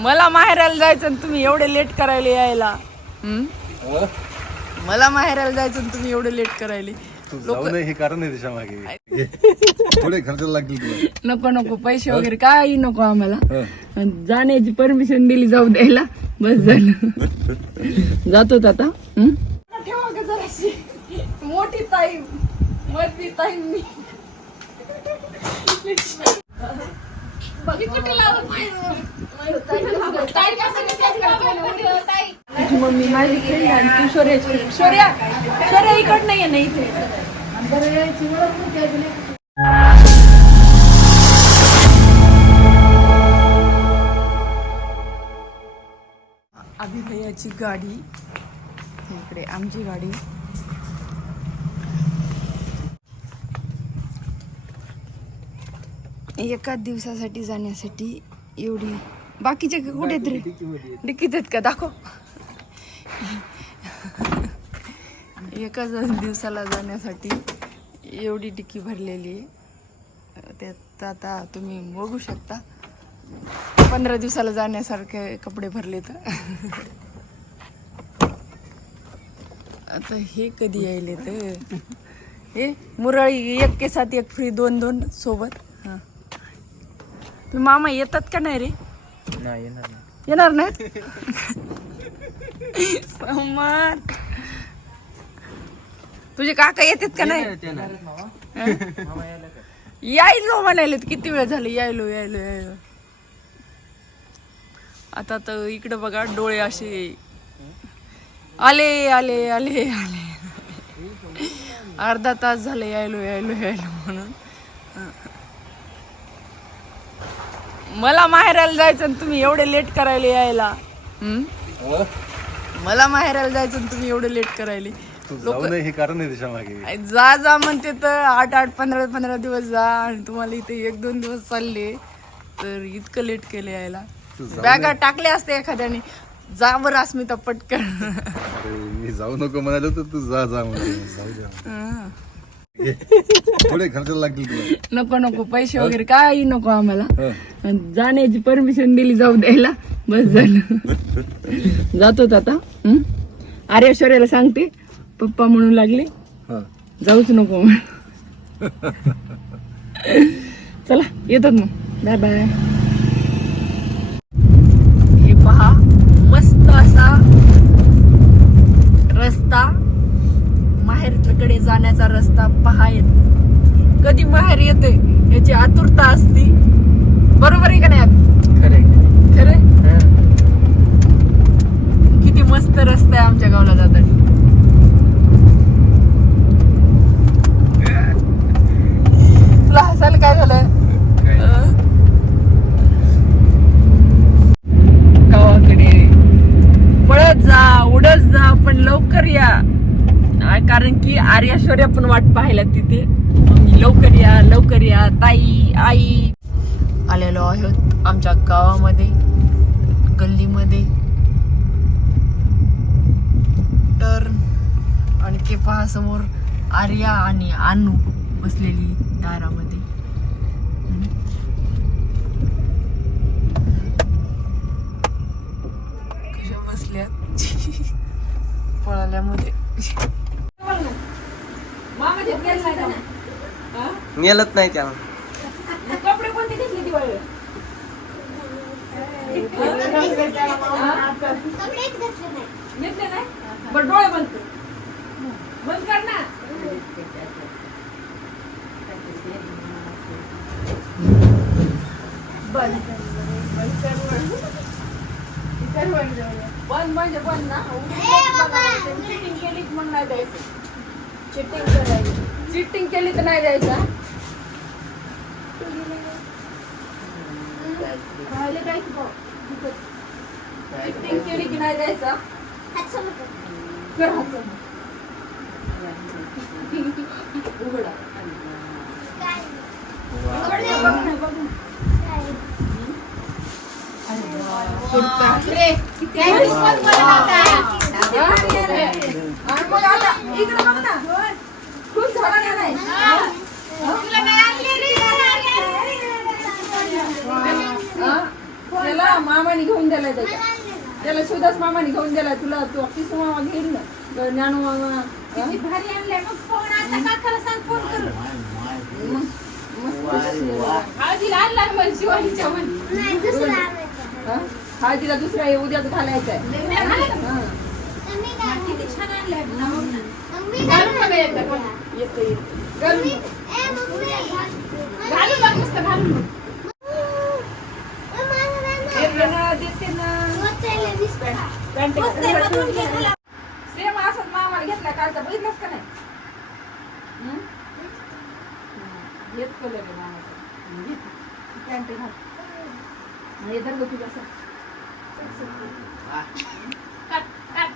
मला माहेराला जायचं आणि तुम्ही एवढे लेट करायला यायला. हं? मला माहेराला जायचं आणि तुम्ही एवढे लेट करायले. तू जाऊ नये हे कारण आहे त्याच्यामागे थोडे खर्च लागतील तुला. नको नको पैसे वगैरे काही नको आम्हाला. हं. आणि जाण्याची परमिशन दिली जाऊ द्यायला. बस झालं. जातो आता हं? ठेवा का जराशी. मोठी ताई मधली ताई मी. तुझी मम्मी माझी फ्रेंड आणि तू शौर्याची शौर्या शौर्या इकड नाही आहे ना इथे. अभिभयाची गाडी. इकडे आमची गाडी. एका दिवसासाठी जाण्यासाठी एवढी. बाकीचे कुठे तरी डिकीत आहेत? का? दाखव. एकाच दिवसाला जाण्यासाठी एवढी डिक्की भरलेली आहे. त्यात आता तुम्ही बघू शकता. पंधरा दिवसाला जाण्यासारखे कपडे भरले तर आता हे कधी यायले तर हे मुरळी एक के साथ एक फ्री दोन दोन सोबत. तुम्ही मामा येतात का नाही रे? नाही येणार नाही. येणार समर तुझे काका येतात का नाही? यायलो म्हणाले किती वेळ झाले? यायलो यायलो यायलो. आता तर इकडे बघा डोळे असे. आले आले आले आले. अर्धा तास झाले यायलो यायलो यायलो म्हणून. मला माहेराला जायचं आणि तुम्ही एवढे लेट करायला यायला? मला? माहेराला जायचं आणि तुम्ही एवढे लेट करायले. तू जाऊ नये हे कारण आहे त्याच्यामागे जा जा म्हणते तर आठ आठ पंधरा पंधरा दिवस जा आणि तुम्हाला इथे एक दोन दिवस चालले तर इतकं लेट केले यायला. तू जाऊ बॅगा टाकल्या असते एखाद्याने. जा बरं अस्मिता पटकन. अरे, मी जाऊ नको म्हणालो तर तू जा जा जाऊ द्या हं. थोडे खर्च लागतील तुला. नको नको पैसे वगैरे काही नको आम्हाला. जाण्याची परमिशन दिली जाऊ द्यायला. बस झालं. जातो आता हं? आर्यश्वर्याला सांगते. पप्पा म्हणू लागले. हं. जाऊच नको चला येतात मग. बाय बाय हे पहा मस्त असा रस्ता माहेरकडे जाण्याचा रस्ता पहा येत कधी माहेर येते याची आतुरता असती बरोबर आहे का नाही खरे खरे किती मस्त रस्ता आहे आमच्या गावाला जाताना तुला हसायला काय झालं अं? गावाकडे पळत जा उडत जा पण लवकर या आ, कारण की आर्याश्वर्या पण वाट पाहायला तिथे. लवकर या लवकर या. ताई आई. आलेलो आहोत आमच्या गावामध्ये गल्लीमध्ये. टर्न आणि ते पहा समोर आर्या आणि अनु बसलेली दारामध्ये. कशा बसल्या पळाल्यामध्ये. नेलत नाही त्या. कपडे कोणते घेतले दिवाळी घेतले नाही? बरं डोळे बंद कर. बंद कर ना. बंद. कर बंद कर बंद म्हणजे बंद ना चिटिंग केली मग नाही द्यायचं. चिटिंग करायची. चिटिंग केली तर नाही द्यायचं राहिले काय की चिटिंग केली की नाही द्यायचं कर हात. उघडा. बघ त्याला तुला मामाने घेऊन दिलाय त्याच्या त्याला सुद्धाच मामाने घेऊन दिलाय तुला तू किस मामा घेईल ना ज्ञानू मामा भारी आणलंय मग फोन आता काकाला सांग फोन करू हळदीला आणला ना म्हण शिवानीच्या म्हण हा तिला दुसरा हे उद्याच घालायचा आहे हा. किती छान आणलंय येतं येतं घालून घालून बघ मस्त घालून बघ. देते ना. देते ना सेम असंच मामाला घेतला कालचा बघितलास का नाही हम्म? हम्म. हेच कलर आहे मामाचा घे. पॅन्ट घाल हे धर गं तुझं असं. काट, काट.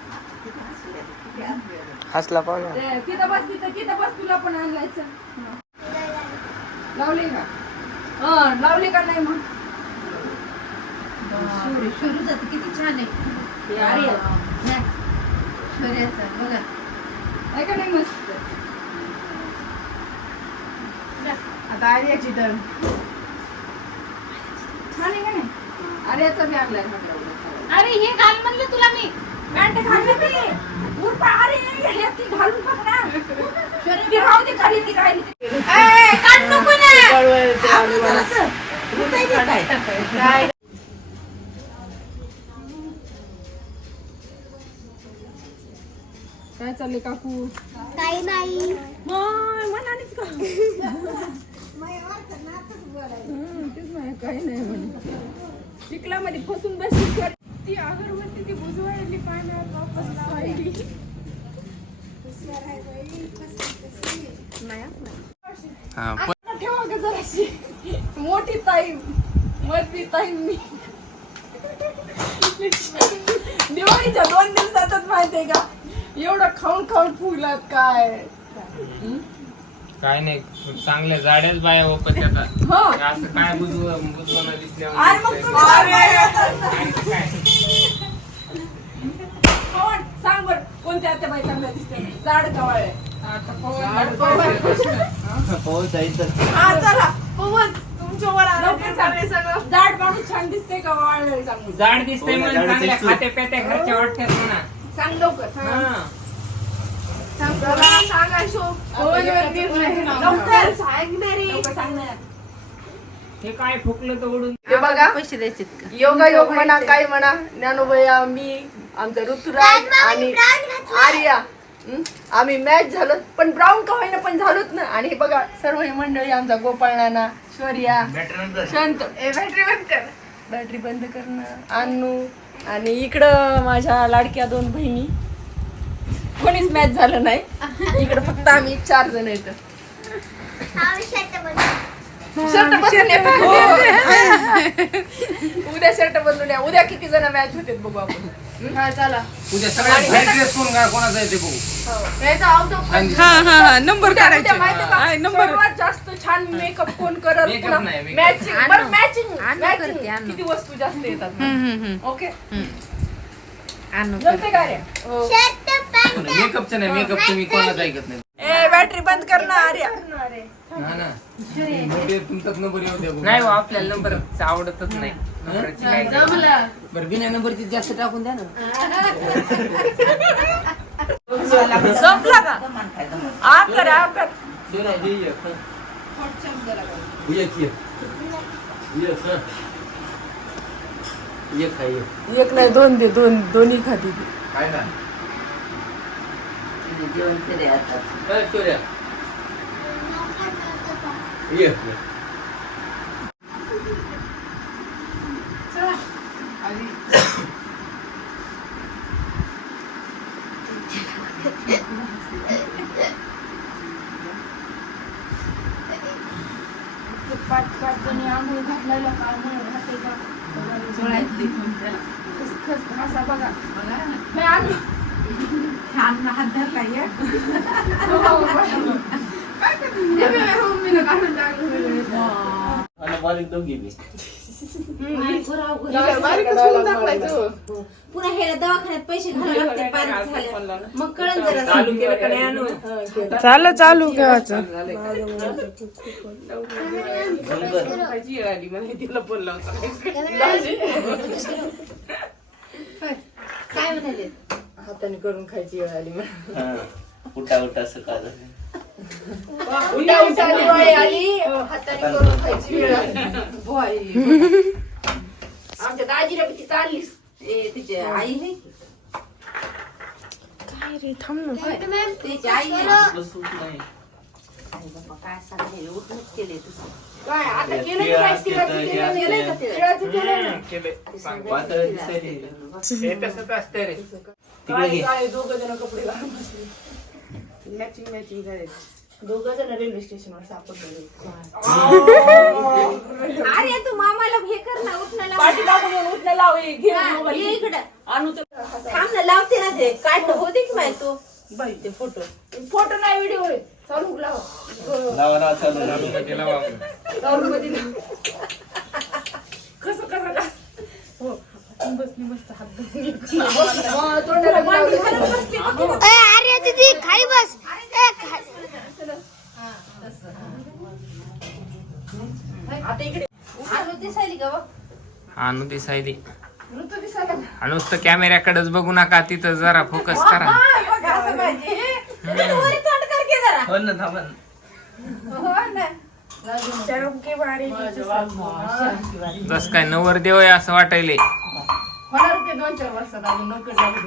हसला पाहूया ए, तिथं बस तिथं तिथं बस तुला पण आणलायचं लावले का? हा लावले का नाही मग? शौर्यचं तर किती छान आहे. अरे. शौर्याचं बघा. आहे का नाही मस्त? आता आर्याची टर्न छान आहे का नाही? आर्याचा बी आणलाय अरे हे घाल म्हणलं तुला मी. पॅन्ट घालून ती उरपा अरे हे ती घालून बघ ना ती राहू दे खाली ती राहिली काढ नको ना काय? काय चाललंय काकू? काही नाही. माय मनानेच का? हं, तेच नाही काही नाही म्हणे. चिखलामध्ये फसून बसली. ती अगरबत्ती ती बुजवायली पाण्यात वापस वाहिली. हं, ठेवा का जराशी. मोठी ताई मधली ताई मी. दिवाळीच्या दोन दिवसातच माहितीये का? एवढं खाऊन खाऊन फुगलात काय? काय नाही चांगल्या जाड्याच बाया वापरत आता हो. असं काय बुजव बुजवणं अरे मग काय पवन सांग बर. कोणत्या चांगल्या दिसते जाड कवाळे आता पवन पवन हा चला. पवन तुमच्यावर लवकर सांग सगळं. जाड माणूस छान दिसते का? वाळले चांगलं. जाड दिसते म्हणून चांगल्या खात्या पेट्या घरच्या वाटतात म्हणा. सांग लवकर सांग. हा. चला, सांगा शो लवकर लवकर. सांग ना. हे काय फुकलं तर उडून हे बघा. पैसे द्यायचे योगा योग म्हणा काय म्हणा ज्ञानोबया मी आमचा ऋतुराज आणि आर्या. हं? आम्ही मॅच झालो पण ब्राऊन का होईना पण झालोच ना. आणि हे बघा सर्व ही मंडळी आमचा गोपाळ नाना शौर्या शांत. बॅटरी बंद कर. बॅटरी बंद करणं अन्नू आणि इकडं माझ्या लाडक्या दोन बहिणी. कोणीच मॅच झालं नाही. इकडं फक्त आम्ही चार जण येतो. शर्ट बदलून या. उद्या शर्ट बदलून या उद्या किती जण मॅच होते बघू आपण. हा चला. उद्या सगळ्यात भारी ड्रेस कोण काय कोणाचा आहे ते बघू. नंबर काढायचे. सर्वात जास्त छान मेकअप कोण करत Makeup नाही, makeup. मॅचिंग बरं मॅचिंग आणू करते, आणू. किती वस्तू जास्त येतात ओके जमते का रे? मेकअपचं नाही मेकअप तुम्ही कोणाचं ऐकत नाही. बॅटरी बंद कर ना आर्या ना ना मोठे तुमचाच नंबर येऊ द्या. नाही हो, आपल्याला नंबर आवडतच नाही. नंबरची काय बरं बिना नंबरची जास्त टाकून द्या ना. संपला का? आ कर आ कर ये. ये, ये. ये. ये खा, ये. एक नाही दोन दे दोन दोन्ही खाती दे काय ना? काय? ये. पाच पाच जणी आंघोळ घातलेल्या का आंघोळ घातले का खसखस घासा बघा. नाही आणू छान हात धरला ये मम्मीनं काढून टाकलं आणि बारीक दोघी बी. मायकोर अवघड. पुन्हा हे दवाखान्यात पैसे घालावे लागते मग कळण जरा. चालू केलं का नाही आणू चालू चालू केव्हाचं काय म्हणाले? हाताने करून खायची वेळ आली मला उठा उठा सकाळ उठा उठा दिवाळी आली. हाताने करून खायची वेळ आली. आमच्या दाजीला बी ती चाललीस. ए, तिची आई नाही. काय रे थांब ना त्याची आई नाही. बसूच नाही. आई बाबा, काय सांगेल उठणंच केले तसं. काय आता केलं की तिळा काय असते तिळाचं तर हे केलं असते. केलंय का ते? तिळाचं केलंय. ना. पातळ दिसायली. हे तसंच असतंय रे. तिकडे काय घे. काय दोघं जण कपडे घालून बसले. मॅचिंग मॅचिंग झाले दोघं जण रेल्वे स्टेशनवर सापडले. अरे तू मामाला हे कर ना उठणं लाव. पाठी टाकून येऊन उठणं लाव हे घे मोबाईल. ये इकडं. आणू तर थांब ना लावते ना ते. काढ होते की माहिती तू? बाई ते फोटो फोटो नाही व्हिडिओ आहे. चालू लाव. लावा लावा चालू. लावा. चालू मध्ये लाव. कसं कसं का हो बसली मस्त हात. अरे दीदी खाली बस आता इकडे आणू दिसायली. का आणू दिसायली नुसतं कॅमेऱ्याकडेच बघू नका तिथं जरा फोकस करा. जस काय नवर देव असं वाटायले होणार ते दोन चार वर्षात अजून नोकरी लागली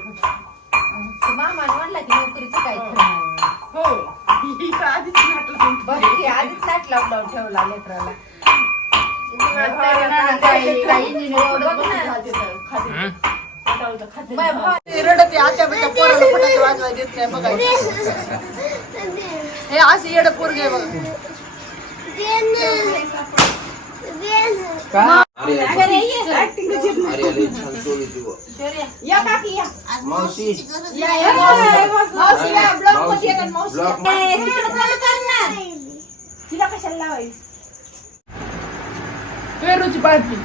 ते मामाने म्हणला की नोकरीचं काय. हो ही. तर आधीच बघ की आधीच लाट लावून लावून ठेवला लेकराला. हं? रडत पोराला फटाके देत नाही हे अशी येड पोरगे बघा. मावशी. तिला कशाला लावायचं? पेरूची पार्टी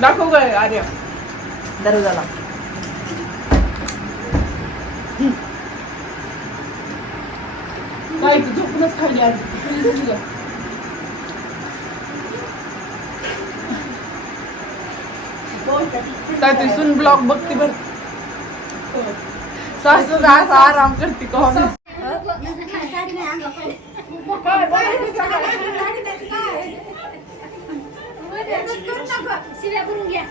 दाखव काय आर्या. दरवाजाला. काय झोपूनच खाली आली. काय ती सुन ब्लॉग बघते बर. सासू असा आराम करते का शिव्या करून घ्या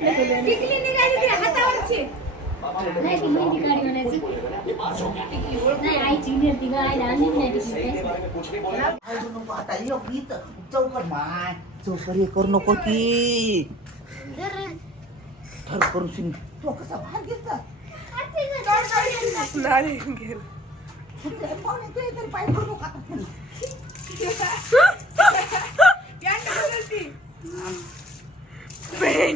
टिकली निघाली ती हातावरची. नाही ती मेहंदी काढी म्हणायची. नाही आईची निर्ती गायला आणि नाही टिकली. चौकट माय. चौकरी करू नको की. ठर करून शिन तो कसा भाग घेतला. पाहुणे तू तरी पाय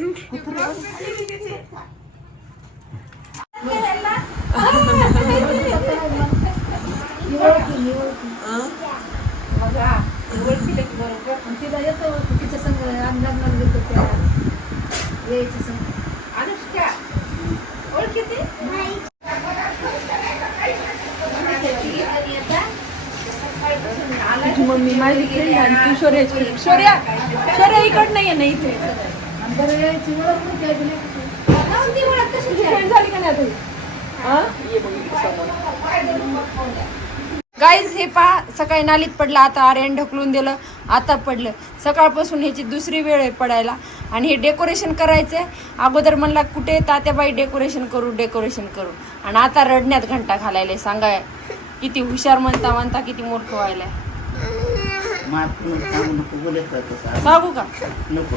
येतो तिच्या संग अनुष्का तुझी मम्मी माझी फ्रेंड आणि तू शौर्याची friend. शौर्या शौर्या इकड ना इथे गाईज हे पा सकाळी नालीत पडलं आता आर्यन ढकलून दिलं आता पडलं. सकाळपासून ह्याची दुसरी वेळ आहे पडायला. आणि हे डेकोरेशन करायचंय. अगोदर म्हणला कुठे तात्याबाई? डेकोरेशन करू डेकोरेशन करू. आणि आता रडण्यात घंटा घालायला सांगा किती हुशार म्हणता म्हणता किती मूर्ख बोलत तसा सांगू का? नको.